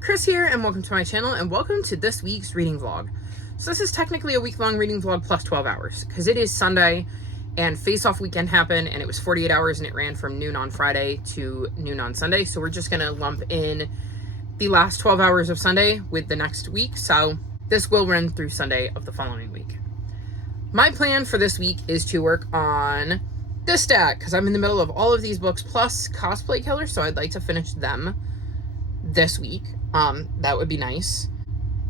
Chris here, and welcome to my channel, and welcome to this week's reading vlog. So this is technically a week-long reading vlog plus 12 hours, because it is Sunday, and face-off weekend happened, and it was 48 hours, and it ran from noon on Friday to noon on Sunday, so we're just going to lump in the last 12 hours of Sunday with the next week, so this will run through Sunday of the following week. My plan for this week is to work on this stack, because I'm in the middle of all of these books, plus Cosplay Killer, so I'd like to finish them this week. That would be nice.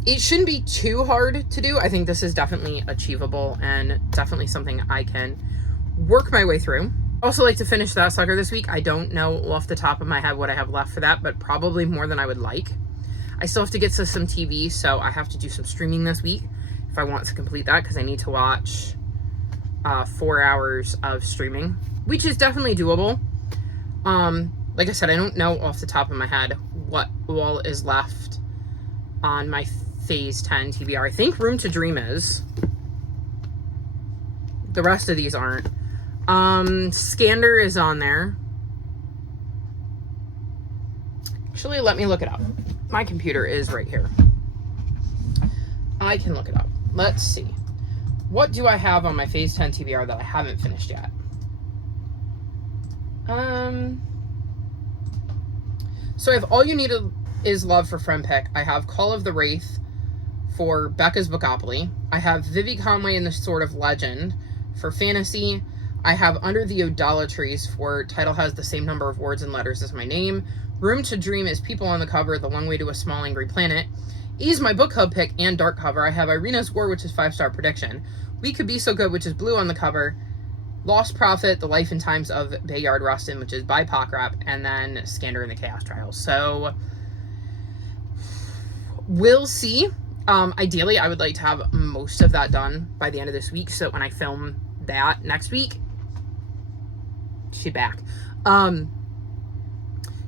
It shouldn't be too hard to do. I think this is definitely achievable and definitely something I can work my way through. Also like to finish that sucker this week. I don't know off the top of my head what I have left for that, but probably more than I would like. I still have to get to some TV, so I have to do some streaming this week if I want to complete that, because I need to watch 4 hours of streaming, which is definitely doable. Like I said, I don't know off the top of my head what all is left on my Phase 10 TBR. I think Room to Dream is. The rest of these aren't. Scander is on there. Actually, let me look it up. My computer is right here. I can look it up. Let's see. What do I have on my Phase 10 TBR that I haven't finished yet? So I have All You Need Is Love for Friend Pick. I have Call of the Wraith for Becca's Bookopoly. I have Vivi Conway and the Sword of Legend for Fantasy. I have Under the Idolatries for title has the same number of words and letters as my name. Room to Dream is People on the Cover, The Long Way to a Small Angry Planet. Is my book club pick and dark cover. I have Irina's War, which is 5-star prediction. We Could Be So Good, which is blue on the cover. Lost Prophet, The Life and Times of Bayard Rustin, which is BIPOC rap, and then Scander and the Chaos Trials. So, we'll see. Ideally, I would like to have most of that done by the end of this week, so that when I film that next week, she's back.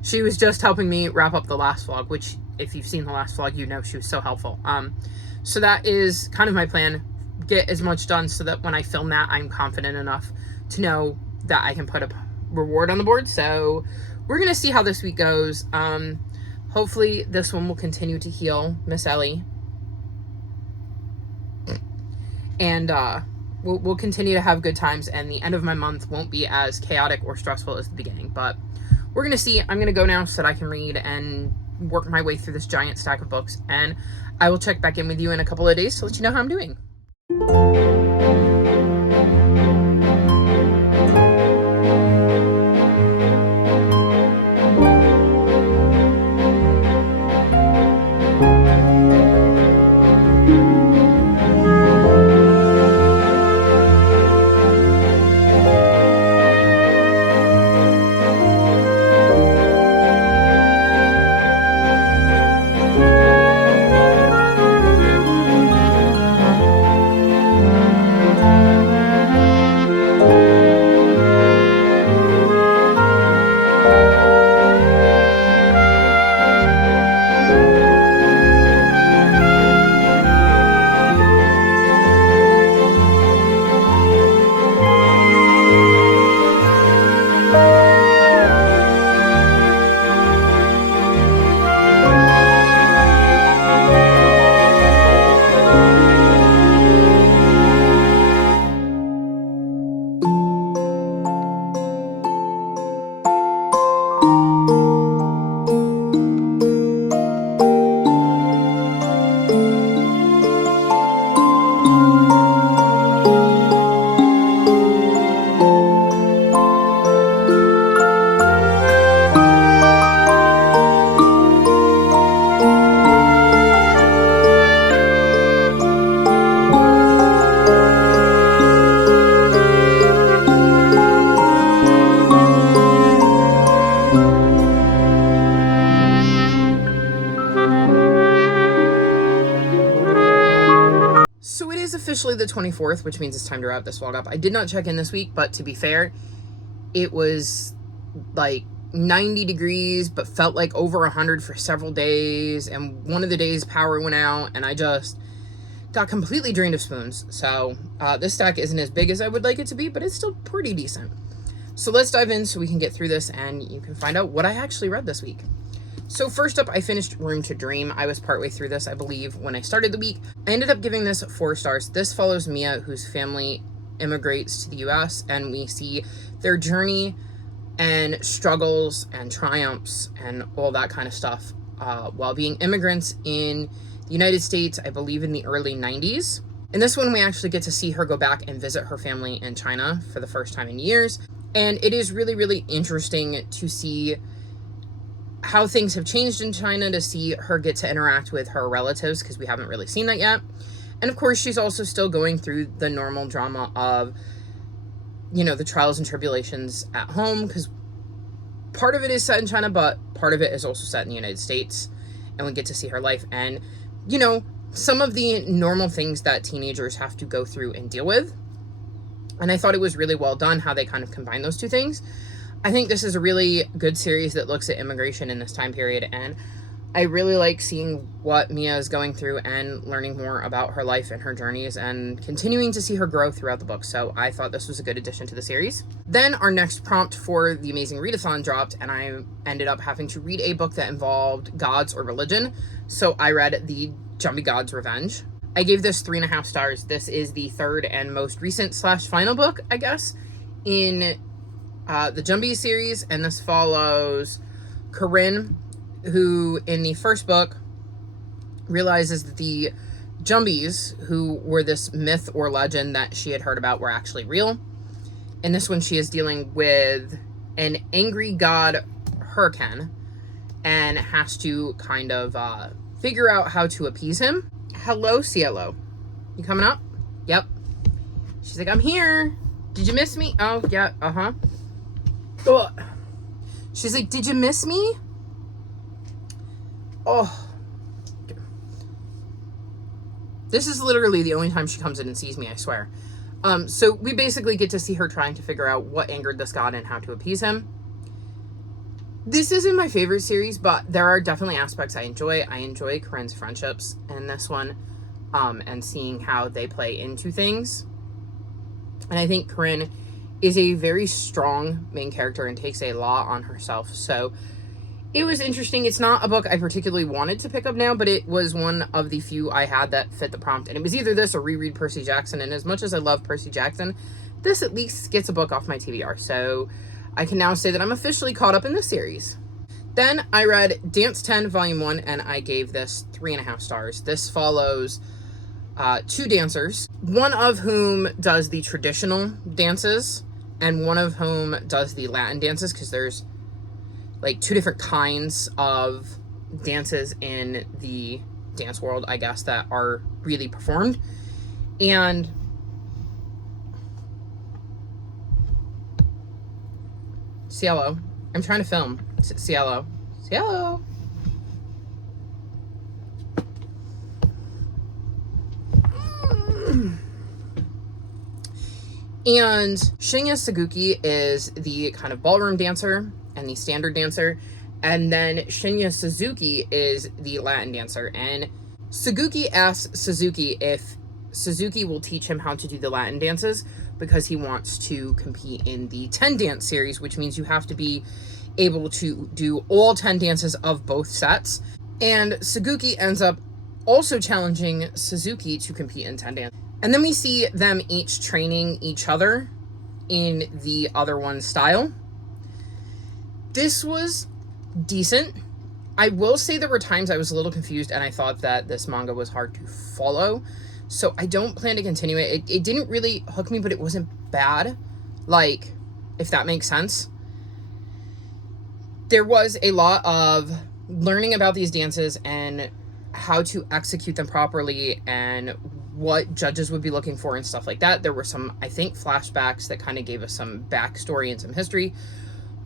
She was just helping me wrap up the last vlog, which, if you've seen the last vlog, you know she was so helpful. So that is kind of my plan. Get as much done so that when I film that, I'm confident enough to know that I can put a reward on the board. So we're going to see how this week goes. Hopefully this one will continue to heal Miss Ellie. And we'll continue to have good times, and the end of my month won't be as chaotic or stressful as the beginning. But we're going to see. I'm going to go now so that I can read and work my way through this giant stack of books. And I will check back in with you in a couple of days to let you know how I'm doing. Officially the 24th, which means it's time to wrap this vlog up. I did not check in this week, but to be fair, it was like 90 degrees, but felt like over 100 for several days, and one of the days power went out, and I just got completely drained of spoons. So this stack isn't as big as I would like it to be, but it's still pretty decent. So let's dive in so we can get through this and you can find out what I actually read this week. So first up, I finished Room to Dream. I was partway through this, I believe, when I started the week. I ended up giving this 4 stars. This follows Mia, whose family immigrates to the US, and we see their journey and struggles and triumphs and all that kind of stuff while being immigrants in the United States, I believe in the early 90s. In this one, we actually get to see her go back and visit her family in China for the first time in years. And it is really, really interesting to see how things have changed in China, to see her get to interact with her relatives, because we haven't really seen that yet. And of course, she's also still going through the normal drama of, you know, the trials and tribulations at home, because part of it is set in China, but part of it is also set in the United States. And we get to see her life and, you know, some of the normal things that teenagers have to go through and deal with. And I thought it was really well done how they kind of combine those two things. I think this is a really good series that looks at immigration in this time period, and I really like seeing what Mia is going through and learning more about her life and her journeys and continuing to see her grow throughout the book. So I thought this was a good addition to the series. Then our next prompt for the Amazing Readathon dropped, and I ended up having to read a book that involved gods or religion. So I read The Jumbie God's Revenge. I gave this 3.5 stars. This is the third and most recent / final book, I guess, in the Jumbie series, and this follows Corinne, who in the first book realizes that the Jumbies, who were this myth or legend that she had heard about, were actually real. In this one, she is dealing with an angry god hurricane and has to kind of figure out how to appease him. Hello, Cielo. You coming up? Yep. She's like, I'm here. Did you miss me? Oh, yeah. Uh-huh. Ugh. She's like, did you miss me? Oh. This is literally the only time she comes in and sees me, I swear. So we basically get to see her trying to figure out what angered this god and how to appease him. This isn't my favorite series, but there are definitely aspects I enjoy. I enjoy Corinne's friendships in this one, and seeing how they play into things. And I think Corinne is a very strong main character and takes a lot on herself. So it was interesting. It's not a book I particularly wanted to pick up now, but it was one of the few I had that fit the prompt. And it was either this or reread Percy Jackson. And as much as I love Percy Jackson, this at least gets a book off my TBR. So I can now say that I'm officially caught up in this series. Then I read Dance 10 Volume 1, and I gave this 3.5 stars. This follows 2 dancers, one of whom does the traditional dances, and one of whom does the Latin dances, because there's like 2 different kinds of dances in the dance world, I guess, that are really performed. And Cielo, I'm trying to film. Cielo. Cielo. And Shinya Suzuki is the kind of ballroom dancer and the standard dancer. And then Shinya Suzuki is the Latin dancer. And Suzuki asks Suzuki if Suzuki will teach him how to do the Latin dances, because he wants to compete in the 10 dance series, which means you have to be able to do all 10 dances of both sets. And Suzuki ends up also challenging Suzuki to compete in 10 dance. And then we see them each training each other in the other one's style. This was decent. I will say there were times I was a little confused and I thought that this manga was hard to follow. So I don't plan to continue it. It didn't really hook me, but it wasn't bad. Like, if that makes sense. There was a lot of learning about these dances and how to execute them properly and what judges would be looking for and stuff like that. There were some, I think, flashbacks that kind of gave us some backstory and some history.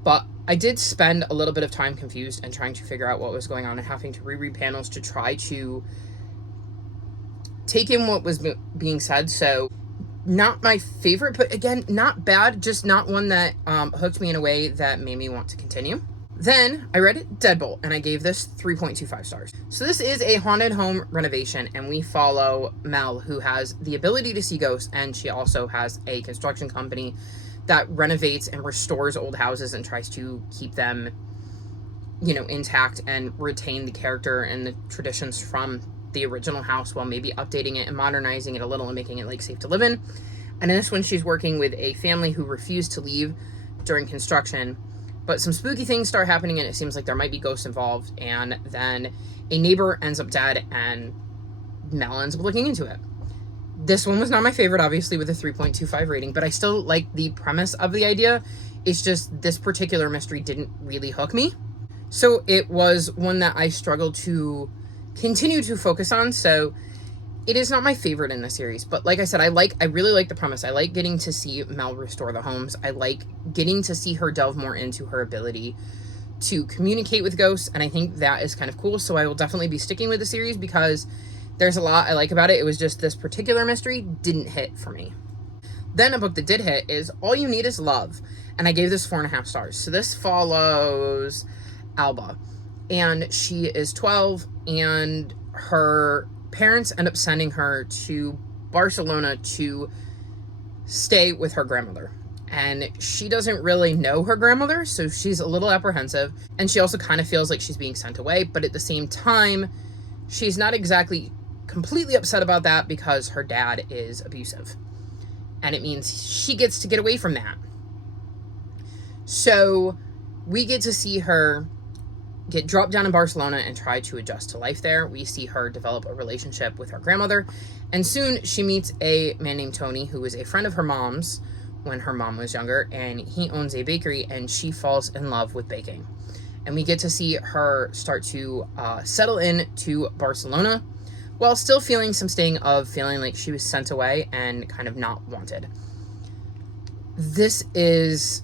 But I did spend a little bit of time confused and trying to figure out what was going on and having to reread panels to try to take in what was being said. So not my favorite, but again, not bad, just not one that hooked me in a way that made me want to continue. Then I read Deadbolt, and I gave this 3.25 stars. So this is a haunted home renovation, and we follow Mel, who has the ability to see ghosts, and she also has a construction company that renovates and restores old houses and tries to keep them intact and retain the character and the traditions from the original house while maybe updating it and modernizing it a little and making it like safe to live in. And in this one, she's working with a family who refused to leave during construction, but some spooky things start happening and it seems like there might be ghosts involved. And then a neighbor ends up dead and Mel ends up looking into it. This one was not my favorite, obviously, with a 3.25 rating, but I still like the premise of the idea. It's just this particular mystery didn't really hook me. So it was one that I struggled to continue to focus on. So it is not my favorite in the series, but like I said, I really like the premise. I like getting to see Mel restore the homes. I like getting to see her delve more into her ability to communicate with ghosts, and I think that is kind of cool. So I will definitely be sticking with the series because there's a lot I like about it. It was just this particular mystery didn't hit for me. Then a book that did hit is All You Need Is Love, and I gave this 4.5 stars. So this follows Alba, and she is 12, and her parents end up sending her to Barcelona to stay with her grandmother. And she doesn't really know her grandmother, so she's a little apprehensive. And she also kind of feels like she's being sent away, but at the same time, she's not exactly completely upset about that because her dad is abusive. And it means she gets to get away from that. So we get to see her get dropped down in Barcelona and try to adjust to life there. We see her develop a relationship with her grandmother, and soon she meets a man named Tony, who is a friend of her mom's when her mom was younger, and he owns a bakery, and she falls in love with baking. And we get to see her start to settle in to Barcelona while still feeling some sting of feeling like she was sent away and kind of not wanted. This is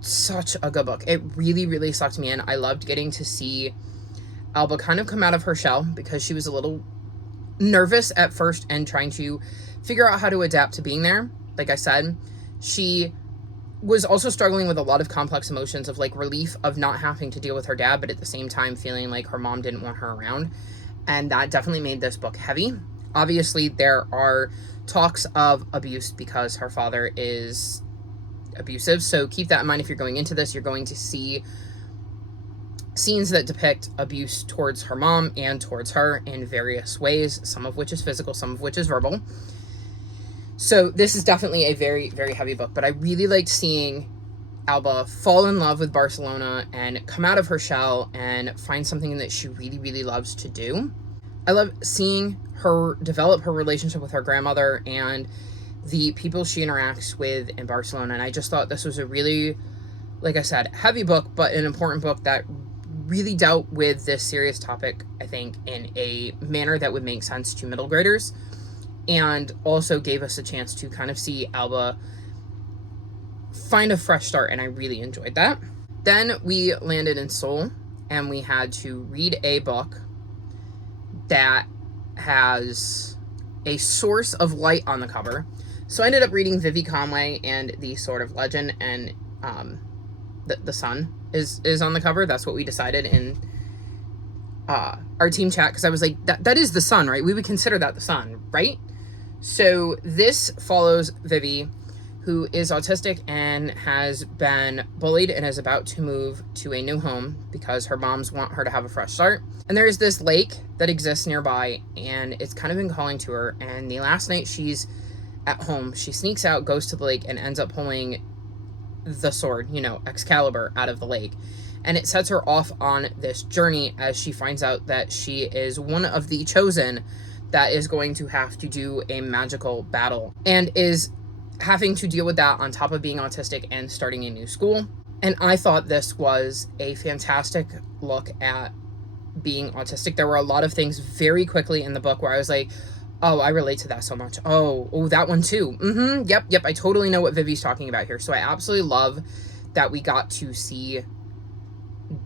such a good book. It really, really sucked me in. I loved getting to see Alba kind of come out of her shell because she was a little nervous at first and trying to figure out how to adapt to being there. Like I said, she was also struggling with a lot of complex emotions of like relief of not having to deal with her dad, but at the same time feeling like her mom didn't want her around. And that definitely made this book heavy. Obviously, there are talks of abuse because her father is abusive, so keep that in mind if you're going into this. You're going to see scenes that depict abuse towards her mom and towards her in various ways, some of which is physical, some of which is verbal. So this is definitely a very, very heavy book, but I really liked seeing Alba fall in love with Barcelona and come out of her shell and find something that she really, really loves to do. I love seeing her develop her relationship with her grandmother and the people she interacts with in Barcelona. And I just thought this was a really, like I said, heavy book, but an important book that really dealt with this serious topic, I think, in a manner that would make sense to middle graders, and also gave us a chance to kind of see Alba find a fresh start, and I really enjoyed that. Then we landed in Seoul, and we had to read a book that has a source of light on the cover. So I ended up reading Vivi Conway and the Sword of Legend, and the sun is on the cover. That's what we decided in our team chat, because I was like, that is the sun, right? We would consider that the sun, right? So this follows Vivi, who is autistic and has been bullied and is about to move to a new home because her moms want her to have a fresh start. And there's this lake that exists nearby, and it's kind of been calling to her. And the last night she's at home, she sneaks out, goes to the lake, and ends up pulling the sword, Excalibur, out of the lake. And it sets her off on this journey as she finds out that she is one of the chosen that is going to have to do a magical battle, and is having to deal with that on top of being autistic and starting a new school. And I thought this was a fantastic look at being autistic. There were a lot of things very quickly in the book where I was like, oh, I relate to that so much. Oh, that one too. Yep, I totally know what Vivi's talking about here. So I absolutely love that we got to see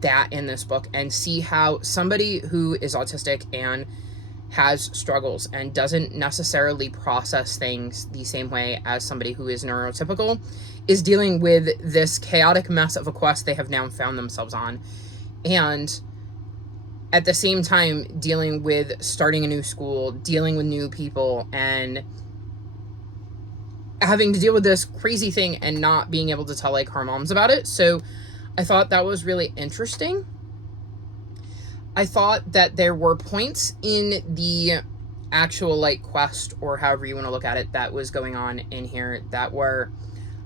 that in this book and see how somebody who is autistic and has struggles and doesn't necessarily process things the same way as somebody who is neurotypical is dealing with this chaotic mess of a quest they have now found themselves on. And at the same time, dealing with starting a new school, dealing with new people, and having to deal with this crazy thing and not being able to tell, like, her moms about it. So I thought that was really interesting. I thought that there were points in the actual like quest, or however you want to look at it, that was going on in here that were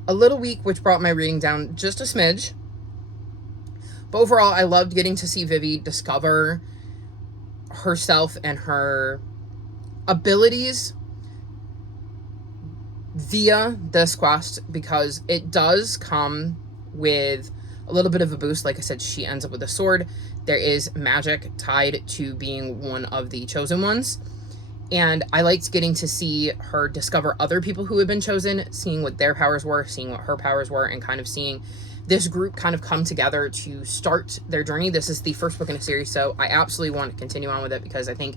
a little weak, which brought my rating down just a smidge. But overall, I loved getting to see Vivi discover herself and her abilities via this quest, because it does come with a little bit of a boost. Like I said, she ends up with a sword. There is magic tied to being one of the chosen ones. And I liked getting to see her discover other people who had been chosen, seeing what their powers were, seeing what her powers were, and kind of seeing this group kind of come together to start their journey. This is the first book in a series, so I absolutely want to continue on with it, because I think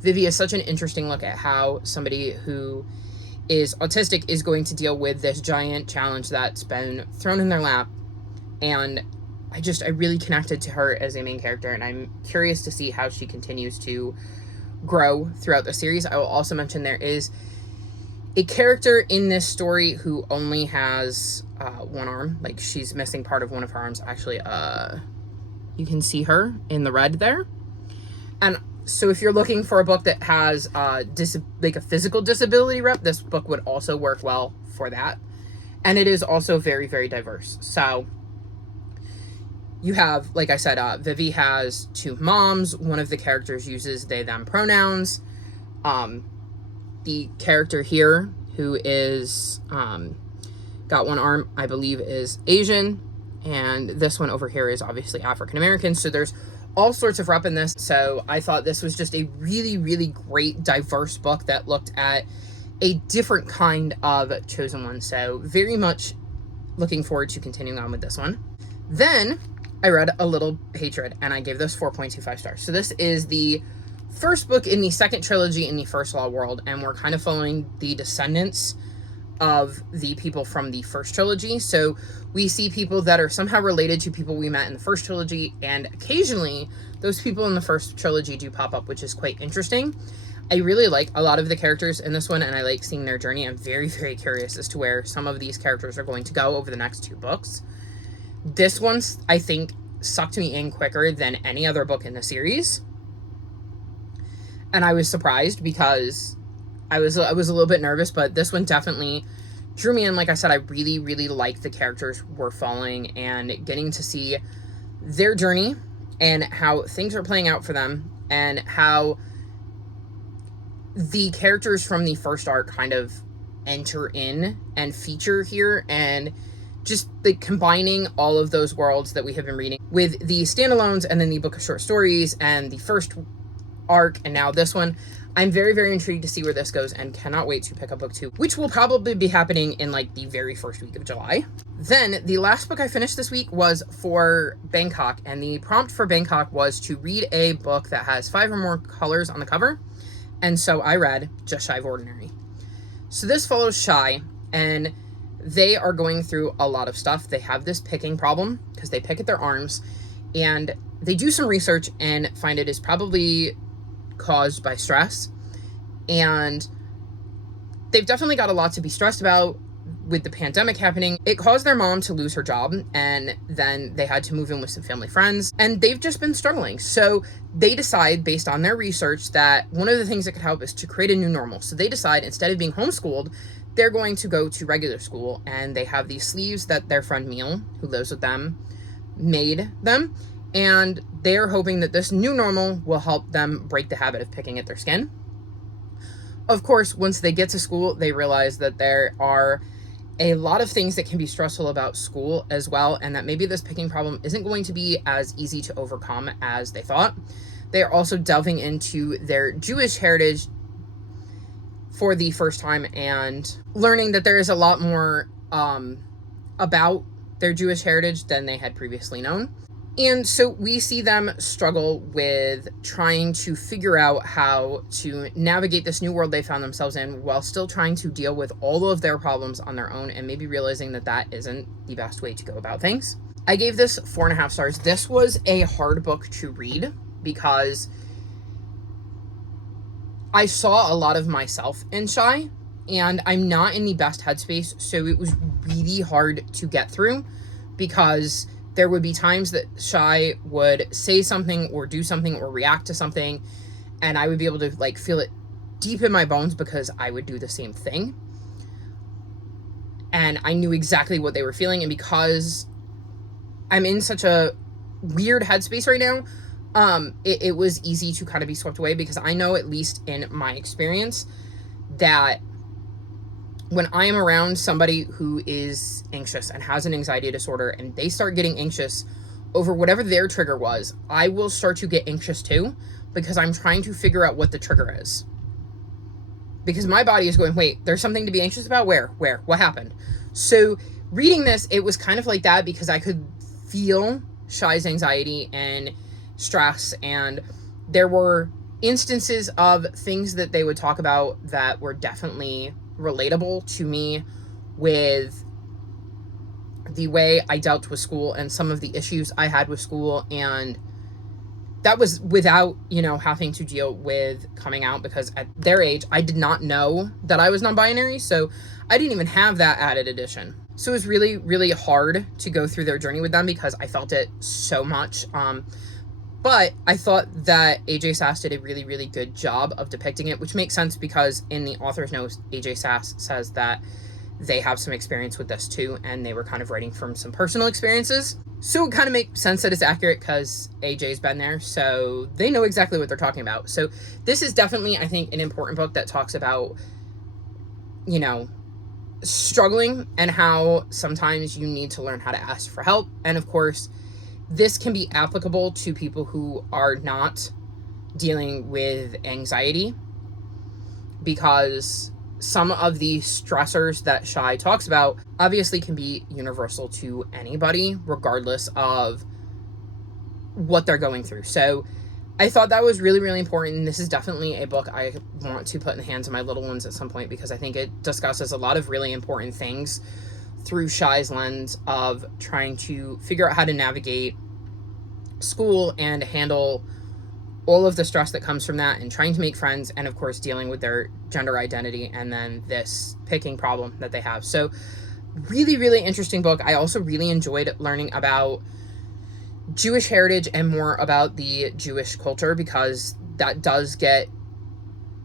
Vivi is such an interesting look at how somebody who is autistic is going to deal with this giant challenge that's been thrown in their lap. And I really connected to her as a main character, and I'm curious to see how she continues to grow throughout the series. I will also mention there is a character in this story who only has one arm. Like, she's missing part of one of her arms. Actually, you can see her in the red there. And so if you're looking for a book that has like a physical disability rep, this book would also work well for that. And it is also very, very diverse. So you have, like I said, Vivi has two moms. One of the characters uses they, them pronouns. The character here who is got one arm, I believe, is Asian. And this one over here is obviously African American. So there's all sorts of rep in this. So I thought this was just a really, really great, diverse book that looked at a different kind of chosen one. So very much looking forward to continuing on with this one. Then I read A Little Hatred, and I gave this 4.25 stars. So this is the first book in the second trilogy in the First Law world, and we're kind of following the descendants of the people from the first trilogy. So we see people that are somehow related to people we met in the first trilogy, and occasionally those people in the first trilogy do pop up, which is quite interesting. I really like a lot of the characters in this one, and I like seeing their journey. I'm very, very curious as to where some of these characters are going to go over the next two books. This one, I think, sucked me in quicker than any other book in the series. And I was surprised, because I was a little bit nervous, but this one definitely drew me in. Like I said, I really, really liked the characters we're following and getting to see their journey and how things are playing out for them, and how the characters from the first arc kind of enter in and feature here, and just like combining all of those worlds that we have been reading with the standalones and then the book of short stories and the first arc and now this one. I'm very, very intrigued to see where this goes, and cannot wait to pick up book 2, which will probably be happening in like the very first week of July. Then the last book I finished this week was for Bangkok, and the prompt for Bangkok was to read a book that has 5 or more colors on the cover. And so I read Just Shy of Ordinary. So this follows Shy, and they are going through a lot of stuff. They have this picking problem because they pick at their arms, and they do some research and find it is probably caused by stress. And they've definitely got a lot to be stressed about with the pandemic happening. It caused their mom to lose her job, and then they had to move in with some family friends, and they've just been struggling. So they decide, based on their research, that one of the things that could help is to create a new normal. So they decide, instead of being homeschooled, they're going to go to regular school, and they have these sleeves that their friend Meal, who lives with them, made them, and they're hoping that this new normal will help them break the habit of picking at their skin. Of course, once they get to school, they realize that there are a lot of things that can be stressful about school as well, and that maybe this picking problem isn't going to be as easy to overcome as they thought. They are also delving into their Jewish heritage for the first time, and learning that there is a lot more about their Jewish heritage than they had previously known. And so we see them struggle with trying to figure out how to navigate this new world they found themselves in, while still trying to deal with all of their problems on their own, and maybe realizing that that isn't the best way to go about things. I gave this 4.5 stars. This was a hard book to read because I saw a lot of myself in Shy, and I'm not in the best headspace, so it was really hard to get through, because there would be times that Shy would say something or do something or react to something, and I would be able to like feel it deep in my bones because I would do the same thing. And I knew exactly what they were feeling, and because I'm in such a weird headspace right now, it was easy to kind of be swept away, because I know, at least in my experience, that when I am around somebody who is anxious and has an anxiety disorder and they start getting anxious over whatever their trigger was, I will start to get anxious too, because I'm trying to figure out what the trigger is. Because my body is going, wait, there's something to be anxious about? Where? What happened? So reading this, it was kind of like that, because I could feel Shy's anxiety and stress, and there were instances of things that they would talk about that were definitely relatable to me, with the way I dealt with school and some of the issues I had with school. And that was without, having to deal with coming out, because at their age, I did not know that I was non-binary, so I didn't even have that added addition. So it was really, really hard to go through their journey with them, because I felt it so much. But I thought that AJ Sass did a really, really good job of depicting it, which makes sense, because in the author's notes, AJ Sass says that they have some experience with this too, and they were kind of writing from some personal experiences. So it kind of makes sense that it's accurate, because AJ's been there, so they know exactly what they're talking about. So this is definitely, I think, an important book that talks about, struggling, and how sometimes you need to learn how to ask for help. And of course, this can be applicable to people who are not dealing with anxiety, because some of the stressors that Shy talks about obviously can be universal to anybody, regardless of what they're going through. So I thought that was really, really important. And this is definitely a book I want to put in the hands of my little ones at some point, because I think it discusses a lot of really important things through Shy's lens of trying to figure out how to navigate school and handle all of the stress that comes from that, and trying to make friends, and of course dealing with their gender identity, and then this picking problem that they have. So really, really interesting book. I also really enjoyed learning about Jewish heritage and more about the Jewish culture, because that does get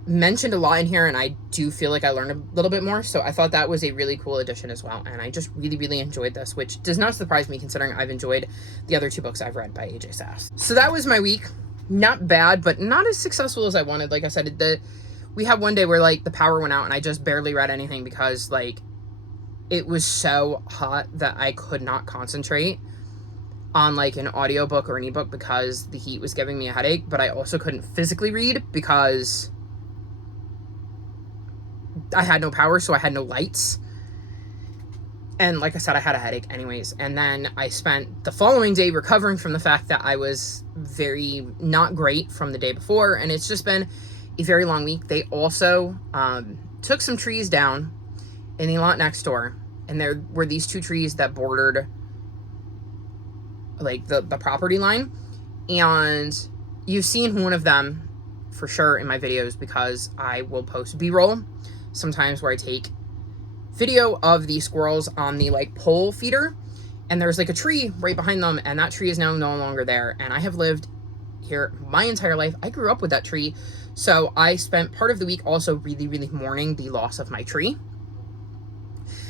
mentioned a lot in here, and I do feel like I learned a little bit more. So I thought that was a really cool addition as well, and I just really, really enjoyed this, which does not surprise me considering I've enjoyed the other two books I've read by AJ Sass. So that was my week. Not bad, but not as successful as I wanted. Like I said, we had one day where like the power went out, and I just barely read anything, because like it was so hot that I could not concentrate on like an audiobook or an ebook, because the heat was giving me a headache. But I also couldn't physically read because I had no power, so I had no lights. And like I said, I had a headache anyways. And then I spent the following day recovering from the fact that I was very not great from the day before. And it's just been a very long week. They also took some trees down in the lot next door. And there were these two trees that bordered like the property line. And you've seen one of them for sure in my videos, because I will post B-roll sometimes where I take video of the squirrels on the like pole feeder, and there's like a tree right behind them, and that tree is now no longer there. And I have lived here my entire life. I grew up with that tree, so I spent part of the week also really, really mourning the loss of my tree,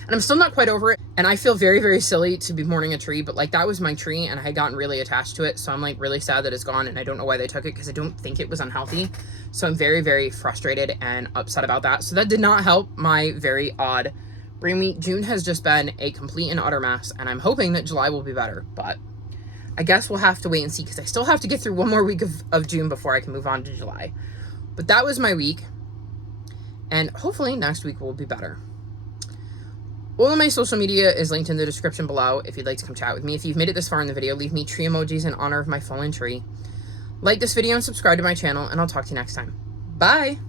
and I'm still not quite over it. And I feel very, very silly to be mourning a tree, but like that was my tree, and I had gotten really attached to it, so I'm like really sad that it's gone. And I don't know why they took it, because I don't think it was unhealthy. So I'm very, very frustrated and upset about that. So that did not help my very odd brain week. June has just been a complete and utter mess, and I'm hoping that July will be better, but I guess we'll have to wait and see, because I still have to get through one more week of June before I can move on to July. But that was my week, and hopefully next week will be better. All of my social media is linked in the description below if you'd like to come chat with me. If you've made it this far in the video, leave me tree emojis in honor of my fallen tree. Like this video and subscribe to my channel, and I'll talk to you next time. Bye!